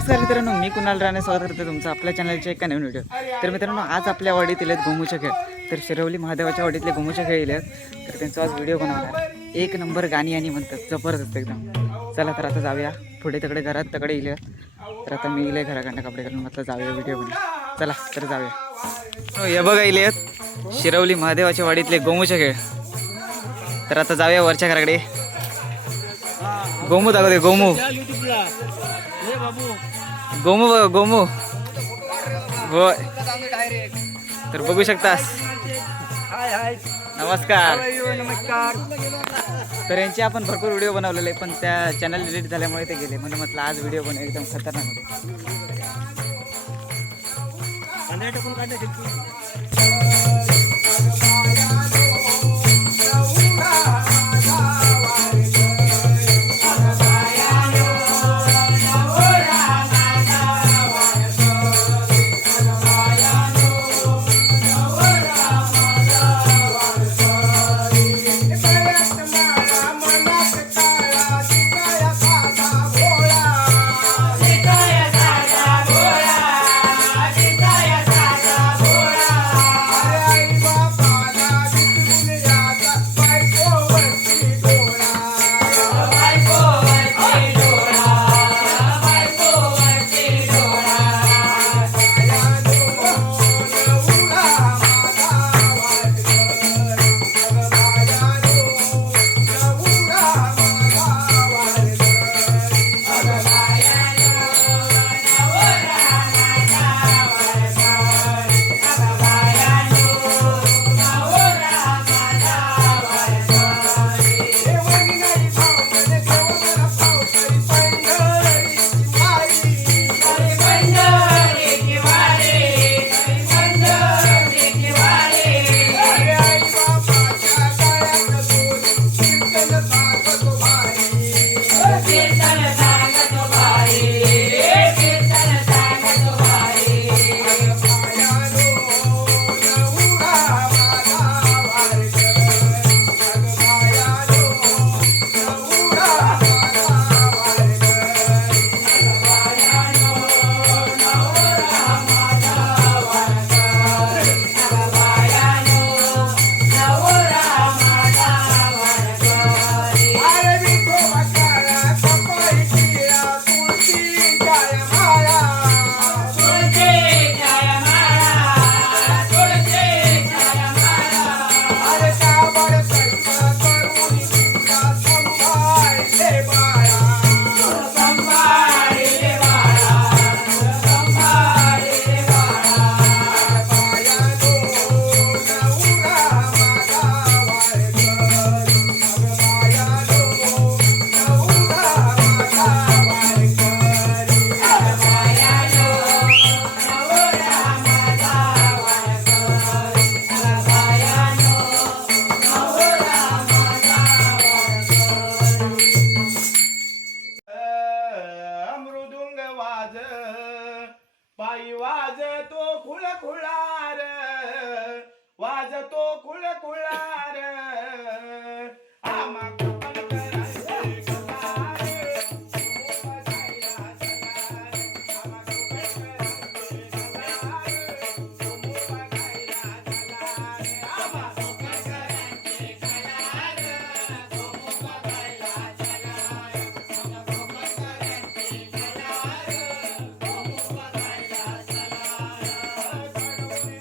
नमस्कार मित्रांनो, मी कुणाल राणे स्वागत करते तुमचं आपल्या चॅनलच्या एका नवीन व्हिडिओ. तर मित्रांनो, आज आपल्या वाडीतील आहेत गोमूचे खेळ. तर शिरवली महादेवाच्या वाडीतले गोमूचे खेळ येले आहेत. तर त्यांचा आज व्हिडिओ बनवणार. एक नंबर गाणी आणि म्हणतात, जबरदस्त एकदम. चला तर आता जाऊया पुढे तिकडे घरात तकडे येले. तर आता मी इले घराकडनं कपडे घालून म्हटलं जाऊया व्हिडिओ बनवून. चला तर जाऊया. हे बघा इले आहेत शिरवली महादेवाच्या वाडीतले गोमूचे खेळ. तर आता जाऊया वरच्या घराकडे. गोमू दाखवते, गोमू गोमू बघा, गोमू होय. तर बघू शकतास. नमस्कार. तर यांचे आपण भरपूर व्हिडिओ बनवलेले, पण त्या चॅनल डिलीट झाल्यामुळे ते गेले. म्हणून म्हटलं आज व्हिडिओ बनवू एकदम खतरनाक होते. पायी वाजतो खुळखुळार, वाजतो खुळखुळार. आम्हा कपल करायचे कपार, बघायला चलार. आम्हा कपल करायचे कपार, बघायला चलार. आम्हा कपल करायचे कपार, बघायला चलार. आम्हा कपल करायचे कपार.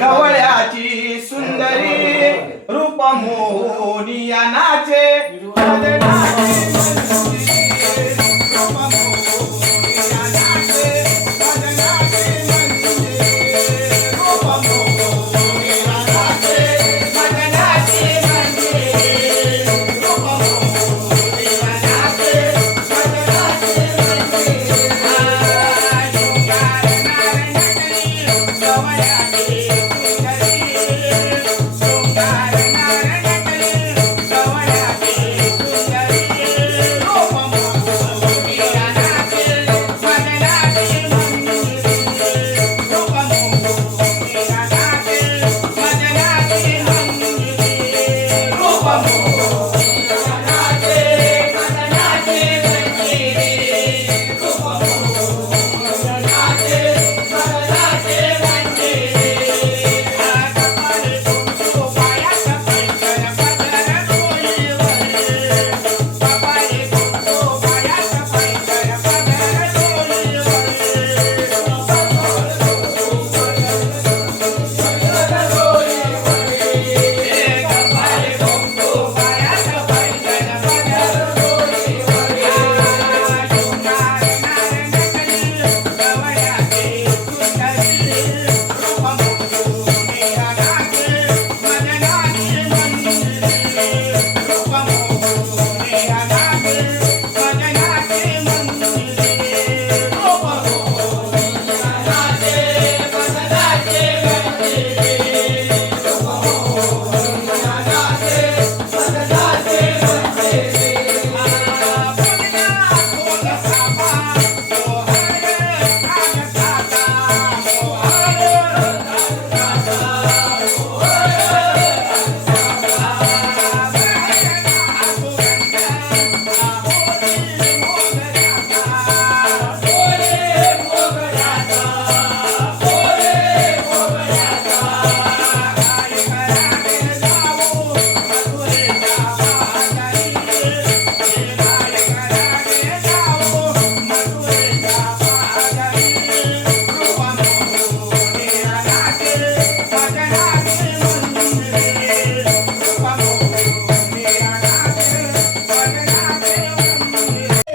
ढवळ्याची सुंदरी रूप मोहनिया नाचे मदनाची मंदिरे. रूप मोहनिया नाचे मदनाची मंदिरे. रूप मोहनिया नाचे मदनाची मंदिरे. रूप मोहनिया नाचे मदनाची मंदिरे. शृंगार नारायणकरी गवळ्याची सुंदरी. शृंगार नारायणकरी गवळ्याची सुंदरी. रूप मोहनिया नाचे मदनाची मंदिरे. रूप मोहनिया नाचे मदनाची मंदिरे. रूप मोहनिया नाचे मदनाची मंदिरे. रूप मोहनिया नाचे मदनाची मंदिरे. कपाळी कुंकू पायात पैठण पदर डोलीवर. कपाळी कुंकू पायात पैठण पदर डोलीवर.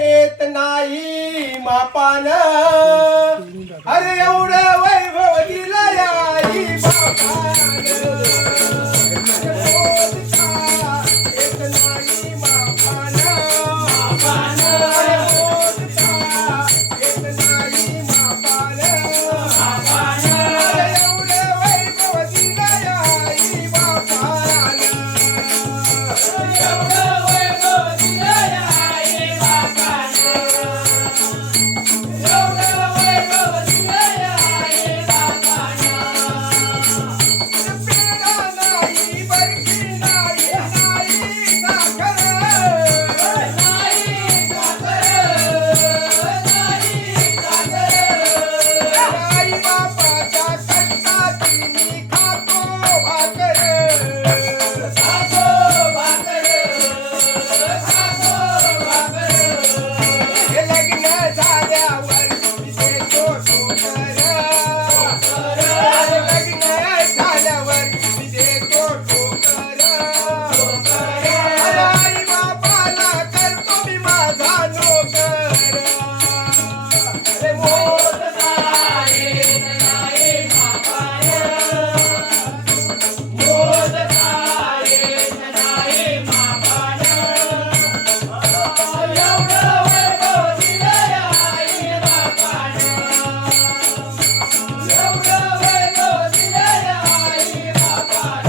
येत नाही मापान अरे एवढं वैभव दिलं आई बापान. येत नाही मापान. अरे मोजता येत नाही मापान. अरे एवढं वैभव दिलं आई बापान. एवढं वैभव दिलं आई बापान. एवढं वैभव दिलं आई बापान. पेढा नाही बर्फी नाही नाही साखर. नाही साखर. नाही साखर. आई बापाच्या कष्टाची मी खातो भाकर. खातो भाकर. खातो भाकर. हे लग्न झाल्यावर मी देतो ठोकर. लग्न झाल्यावर मी देतो ठोकर. आई बापाला करतो मी माझा नोकर. अरे मोजता येत नाही मापान. मोजता येत नाही मापान. एवढं वैभव दिलं आई बापान. एवढं वैभव दिलं आई बापान.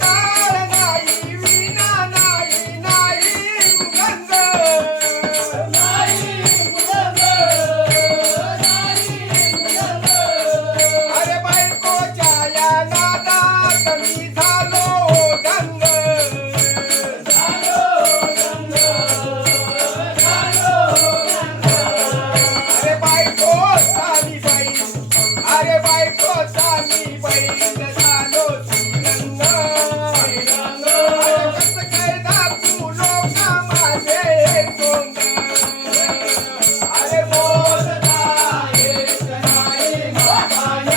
टाळ नाही विना नाही नाही मृदंग. नाही मृदंग. नाही मृदंग. अरे बायकोच्या या नादात मी झालो दंग. झालो दंग. झालो दंग. अरे बायको सानी बाई. अरे बायको सानी बाई झालो श्रीरंग. अरे कसं काय दाखवू लोका माझे सोंग. अरे मोजता येत नाही मापान.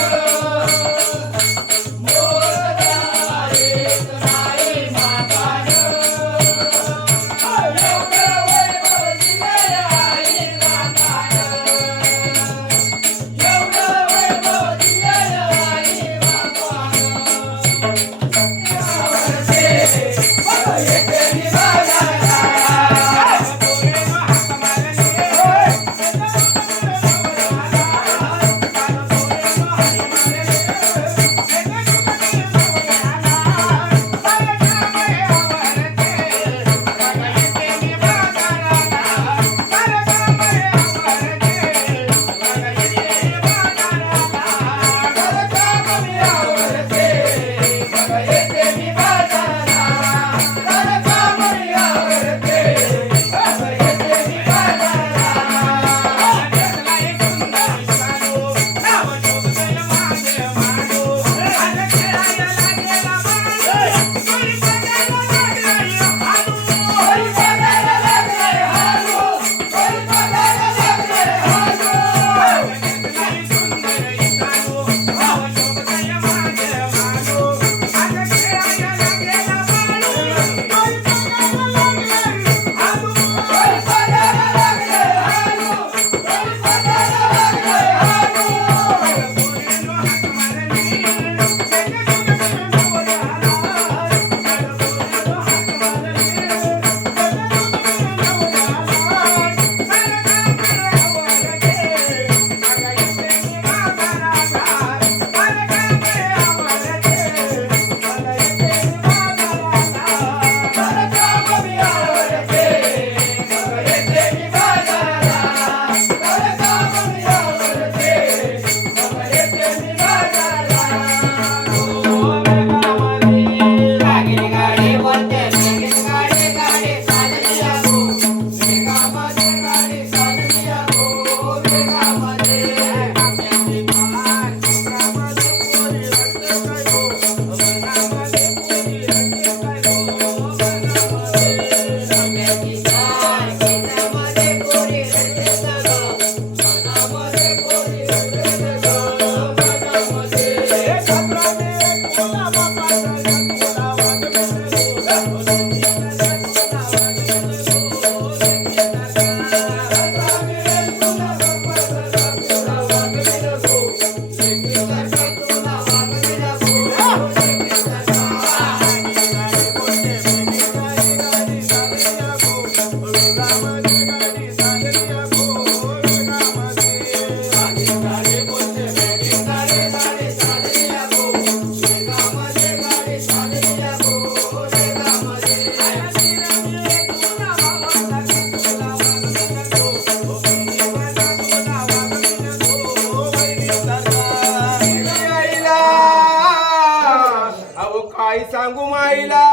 काय सांगू माईला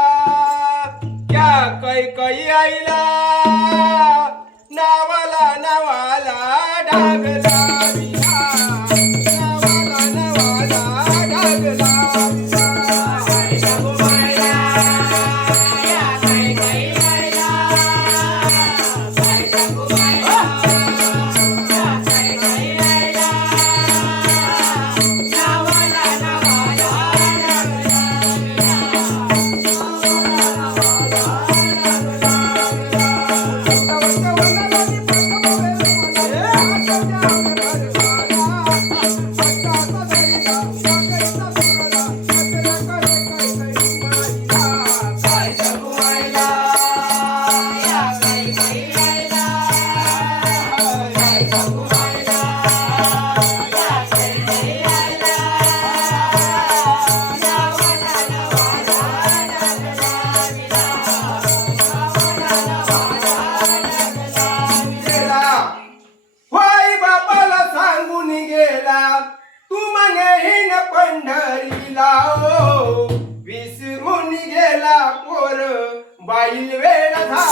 त्या कैकई आईला नावाला नावाला डाग लाविला नावाला नावाला डाग लाविला काय सांगू माईला त्या कैकई आईला काय सांगू माईला त्या कैकई आईला नावाला नावाला पंढरीला विसरून गेला पोर बाईल वेळ झाला